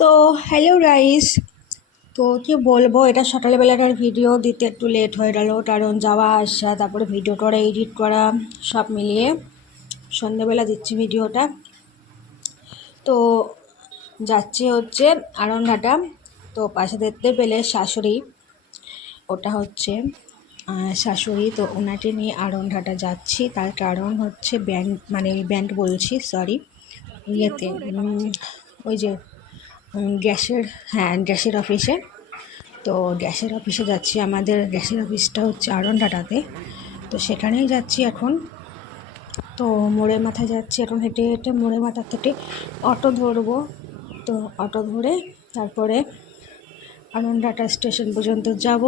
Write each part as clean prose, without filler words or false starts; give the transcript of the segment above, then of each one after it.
তো hello guys. তো কি বলবো, এটা সকালবেলাটার ভিডিও দিতে একটু লেট হয়ে গেল, কারণ যাওয়া আসা, তারপরে ভিডিও করা, এডিট করা, সব মিলিয়ে সন্ধ্যাবেলা দিচ্ছি ভিডিওটা। তো যাচ্ছি হচ্ছে আড়ংঘাটা। তো পাশে দেখতে পেলে শাশুড়ি, ওটা হচ্ছে শাশুড়ি। তো ওনাকে নিয়ে আড়ংঘাটা যাচ্ছি। তার কারণ হচ্ছে ব্যান্ড বলছি, সরি, ইয়েতে ওই যে গ্যাসের, হ্যাঁ গ্যাসের অফিসে। তো গ্যাসের অফিসে যাচ্ছি, আমাদের গ্যাসের অফিসটা হচ্ছে আড়ংঘাটাতে। তো সেখানেই যাচ্ছি এখন। তো মোড়ে মাথায় যাচ্ছি এখন, হেঁটে হেঁটে মোড়ে মাথা থেকে অটো ধরবো। তো অটো ধরে তারপরে আড়ংঘাটা স্টেশন পর্যন্ত যাব।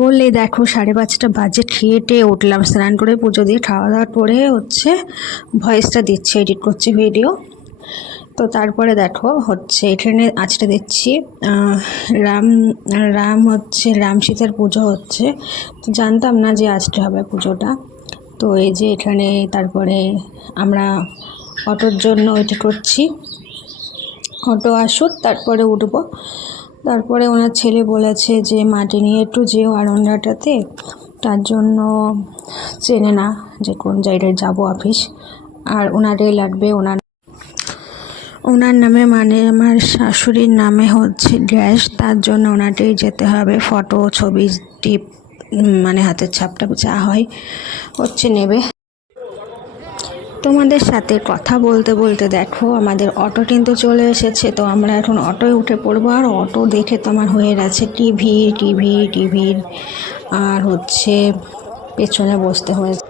বললে দেখো 5:30 বাজে, খেয়ে উঠলাম, স্নান করে পুজো দিয়ে খাওয়া দাওয়া করে হচ্ছে ভয়েসটা দিচ্ছি, এডিট করছি ভিডিও। তো তারপরে দেখো হচ্ছে এখানে আজকে দেখছি রাম রাম হচ্ছে রাম সীতার পুজো হচ্ছে। তো জানতাম না যে আজকে হবে পুজোটা। তো এই যে এখানে তারপরে আমরা অটোর জন্য ওইটা করছি, অটো আসুক তারপরে উঠবো। তারপরে ওনার ছেলে বলেছে যে মাটি নিয়ে একটু যেও আড়ংঘাটাতে, তার জন্য চেনে না যে কোন জায়গায় যাব অফিস, আর ওনারই লাগবে। ওনার নামে মানে আমার শাশুড়ির নামে হচ্ছে গ্যাস, তার জন্য ওনাকেই যেতে হবে। ফটো, ছবি, টিপ, মানে হাতের ছাপটা যা হয় হচ্ছে নেবে। তোমাদের সাথে কথা বলতে বলতে দেখো আমাদের অটো কিন্তু চলে এসেছে। তো আমরা এখন অটোয় উঠে পড়বো। আর অটো দেখে তোমার হয়ে গেছে টিভি টিভি টিভির, আর হচ্ছে পেছনে বসতে হয়েছে।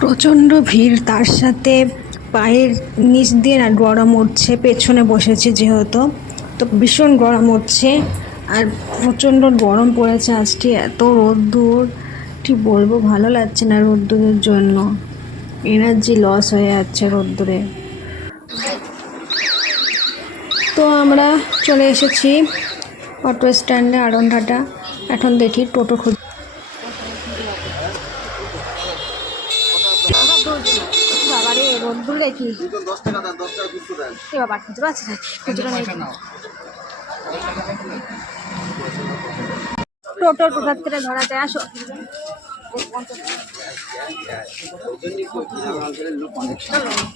প্রচণ্ড ভিড়, তার সাথে পায়ের নিচ দিয়ে না গরম উঠছে, পেছনে বসেছি যেহেতু, তো ভীষণ গরম উঠছে। আর প্রচণ্ড গরম পড়েছে আজকে, এত রোদ্দুর কি বলবো, ভালো লাগছে না রোদ্দুরের জন্য, এনার্জি লস হয়ে যাচ্ছে রোদ্দুরে। তো আমরা চলে এসেছি অটো স্ট্যান্ডে আড়ংঘাটা। এখন দেখি টোটো খুঁজ, বাবারে রোদ্দুর দেখি, বাবা খুচরো আছে নাকি, খুচরো নেই। টোটার থেকে ধরাতে আসো।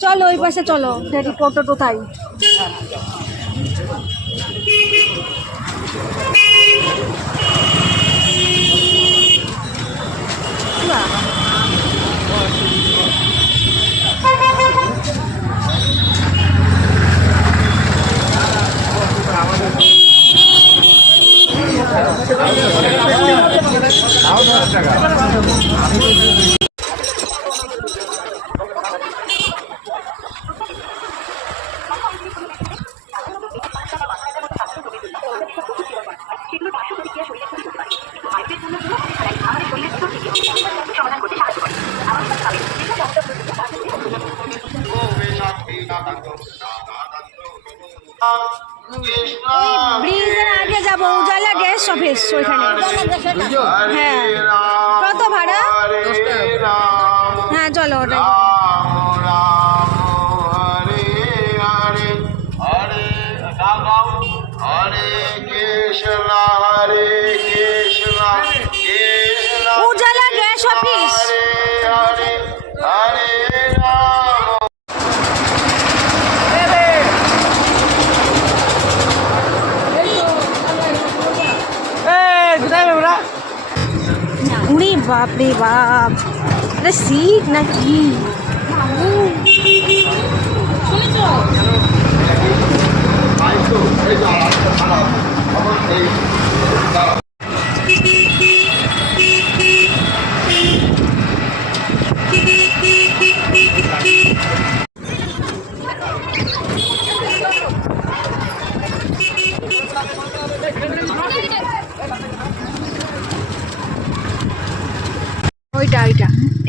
চলো ওই পাশে চলো, দেখি টোটো কোথায়। ব্রিজের আগে যাবো, উজালা গ্যাস অফিস ওইখানে। হ্যাঁ, কত ভাড়া? হ্যাঁ চলো ওটাই। উজালা গ্যাস অফিস। উড়ি বাপ রে বাপ, আরে সিট নাকি?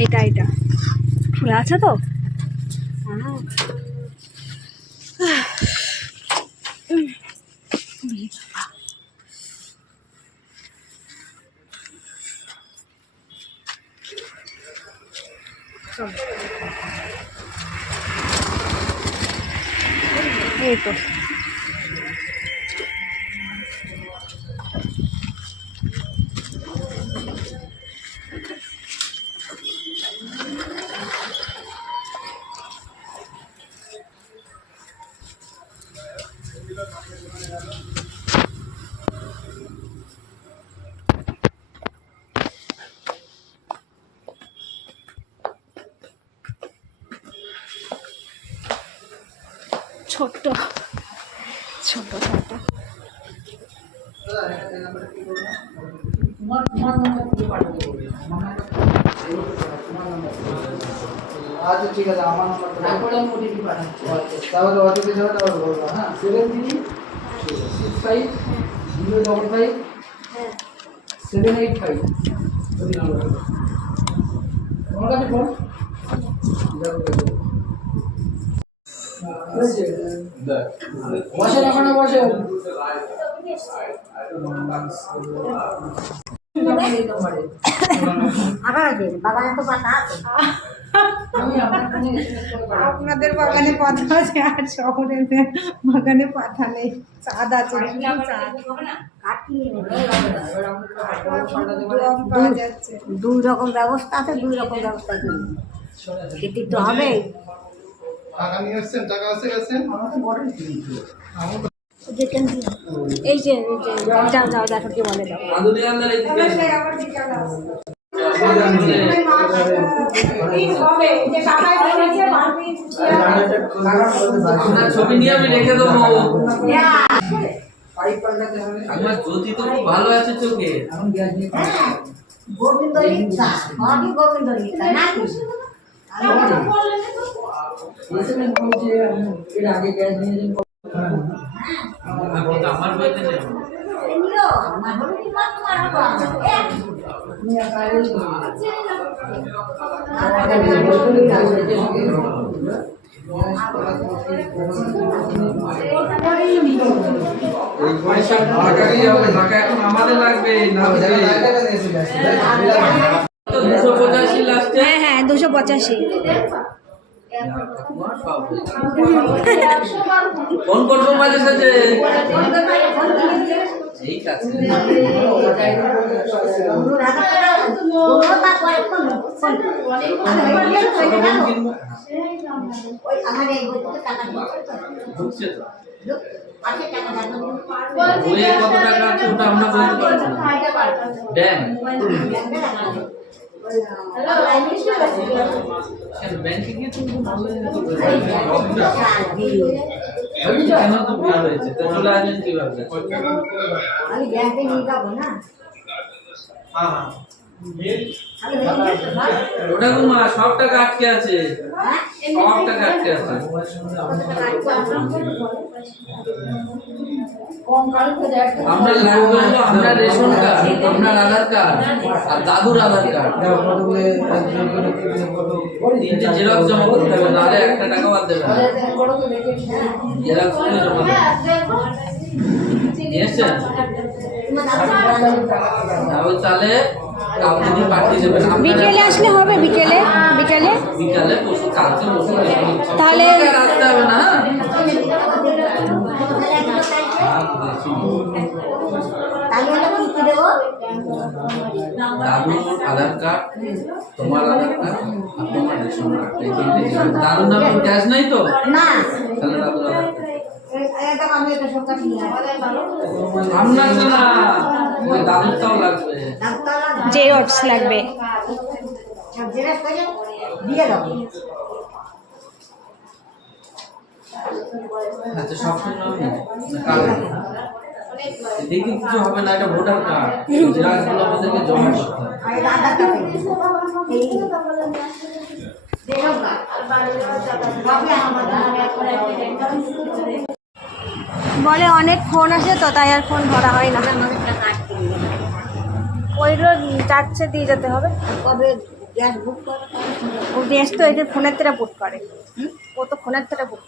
ওইটা এটা খোলা আছে তো। এই তো ছোট্ট ছোট ছোট আচ্ছা ঠিক আছে আমার নাম্বারটা তারপরে আমি ওটিপি পাঠাচ্ছি তাহলে ওটিপি দেওয়া তাহলে বলবো হ্যাঁ 7365 055 785 ওই নাম্বার তোমার কাছে ফোন বসে ওখানে বসে বাগানে তো পাতা আছে আপনাদের বাগানে পাতা আছে আর শহরের বাগানে পাতা নেই চাঁদ আছে পাওয়া যাচ্ছে দুই রকম ব্যবস্থা আছে, দুই রকম ব্যবস্থা করি খেতে তো হবে। টাকা নিয়ে আসছেন টাকা আছে গেছেন এই যে যাও যাও দেখো কি বলে দাও ছবি নিয়ে আমি রেখে দেবো। আমার জ্যোতি তো খুব ভালো আছে চোখে। গোবিন্দ লিখা অনেক গোবিন্দ লিখা নাকি আমার বইতে নেই। আমার হলো কি মা তোমার টাকা এখন আমাদের লাগবে না 285 লাস্টে। হ্যাঁ হ্যাঁ 285 ফোন করবো মাঝে সাথে ঠিক আছে। ঢুকছে তো বইয়ে কত টাকা আছে ওটা আমরা বলতে পারছি না। ব্যাংক ব্যাংকে গিয়ে তুমি কেন তো বিয়ে হয়েছে তো চলে আসবেন কিভাবে? আমি ব্যাংকে নিয়ে যাবো না ওটা তোমার সব টাকা আটকে আছে, সব টাকা আটকে আছে। আমরা লাগবে হলো আমরা রেশন কার্ড, আপনার আধার কার্ড আর দাদুর আধার কার্ড, তিনটে জেরক্স জমা করতে হবে, নাহলে একটা টাকাও আর দেবে না। জেরক্স করে জমা দেবে। নিয়েছেন? তাহলে কাউকে দিয়ে পাঠিয়ে দেবেন। বিকেলে আসলে হবে বিকেলে বিকেলে বিকালে পশু কালকে পশু তাহলে আসতে হবে না। দাদুর আধার কার্ড, তোমার আধার কার্ড আর তোমার রেশন কার্ড, এই তিনটে জিনিস। দাদুর নামে ক্যাশ নাই তো? না তাহলে দাদুর আধার কার্ড। আমি এটা সব কাছে নিয়ে আপনার তো না, ওই দাদুরটাও লাগবে। জেরক্স লাগবে। দিয়ে দেবো আচ্ছা সব নামে কার্ড দেখি কিছু হবে না, এটা ভোটার কার্ড। জেরক্সগুলো আমাদেরকে জমা করতে হবে। বলে অনেক ফোন আসে তো তাই আর ফোন ধরা হয় না। ওইগুলো যাচ্ছে দিয়ে যেতে হবে। কবে গ্যাস বুক করে ও গ্যাস তো এই যে ফোনের থেকে বুক করে, ও তো ফোনের থেকে বুক